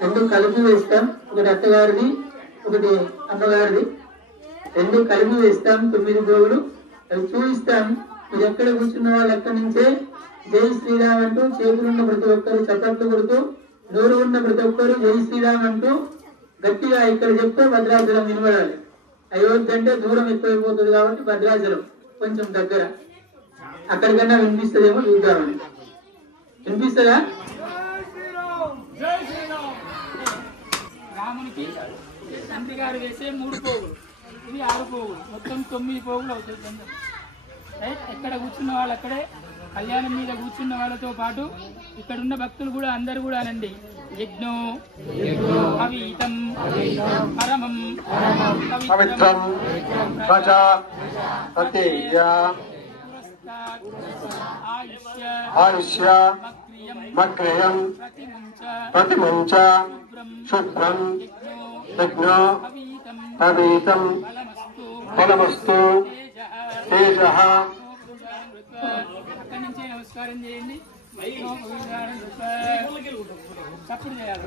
రెండు కలిపి వేస్తాం. ఒకటి అత్తగారిది, ఒకటి అమ్మగారిది. రెండు కలిపి వేస్తాం. 9 పోగులు అవి చూపిస్తాం. మీరు ఎక్కడ కూర్చున్న వాళ్ళు అక్కడి నుంచే జై శ్రీరామ్ అంటూ చేతులున్న ప్రతి ఒక్కరు చప్పట్లు కొడుతూ, నోరు ఉన్న ప్రతి ఒక్కరు జై శ్రీరామ్ అంటూ గట్టిగా ఇక్కడ చెప్తే భద్రాచలం వినబడాలి. అయోధ్య అంటే దూరం ఎక్కువైపోతుంది కాబట్టి భద్రాచలం కొంచెం దగ్గర, అక్కడికన్నా వినిపిస్తుందేమో చూద్దామని. వినిపిస్తుందా? రామునికి తండ్రి గారు వేసే 3 పోగులు, ఇది 6 పోగులు, మొత్తం 9 పోగులు అవుతుంది. రైట్, ఎక్కడ కూర్చున్న వాళ్ళు అక్కడే, కళ్యాణం మీద కూర్చున్న వాళ్ళతో పాటు ఇక్కడున్న భక్తులు కూడా అందరు కూడా అనండి. యజ్ఞో అవితం పరమం పవిత్రం ఆయుష్య మక్రియం ప్రతిమంచ శుభ్రం యజ్ఞో అవితం ఫలమస్తు తేజ. అక్కడి నుంచే నమస్కారం చేయండి. చప్పుడు చేయాలి.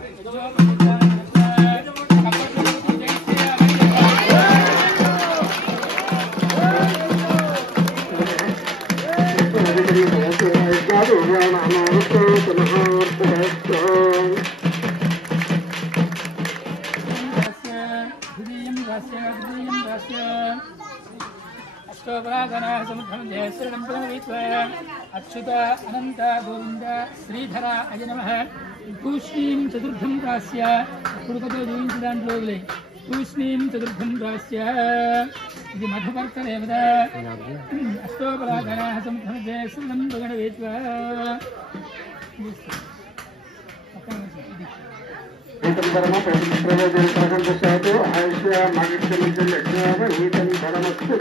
అచ్యుత అనంత గోవింద శ్రీధర అయ నమః. తూష్ణీం చతుర్థం ప్రాస్య, కుడుకతో జీవించి దాంట్లో తూష్ణీం చతుర్థం ప్రాస్య. ఇది మధుపర్కరేవద అష్టోపరాధన సముద్రం భగణ వేత్వా. ఆయుష్య మగితం ఫలమస్తు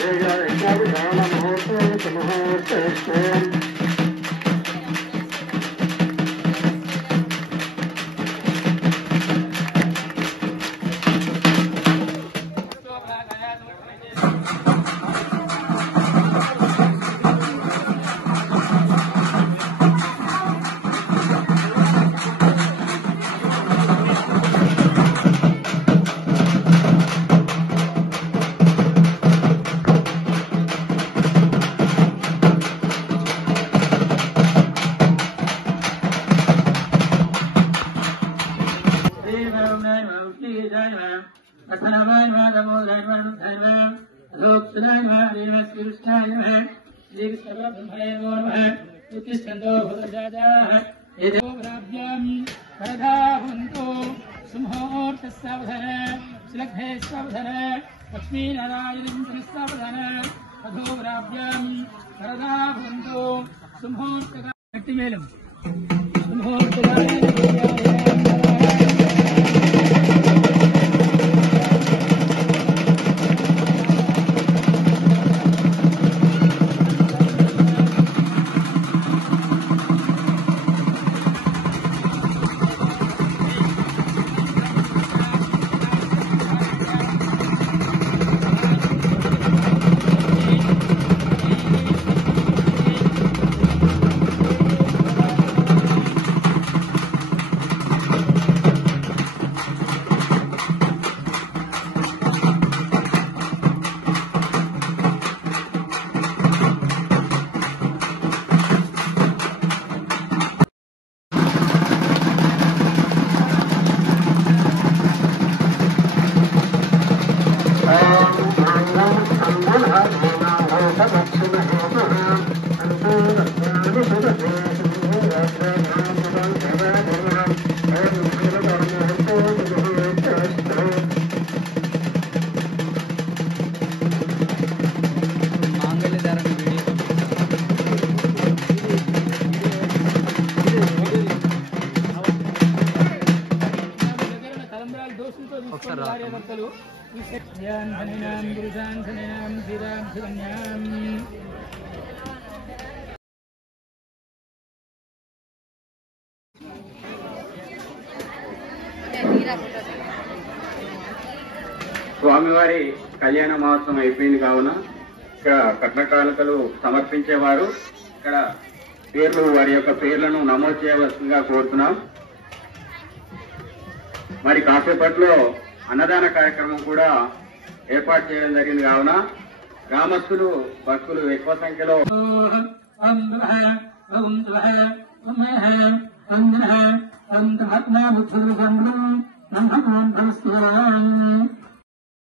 లక్ష్మీనారాయణ అధోరాభ్యాం వరదా భవంతు సుముహూర్తగా గట్టి మేళం సుముహూర్తగా. స్వామివారి కళ్యాణ మహోత్సవం అయిపోయింది కావున ఇక్కడ కట్నకాలకలు సమర్పించేవారు ఇక్కడ పేర్లు వారి యొక్క పేర్లను నమోదు చేయవలసిందిగా కోరుతున్నాం. మరి కాసేపట్లో అన్నదాన కార్యక్రమం కూడా ఏర్పాటు చేయడం జరిగింది. కావున గ్రామస్తులు భక్తులు ఎక్కువ సంఖ్యలో ఓం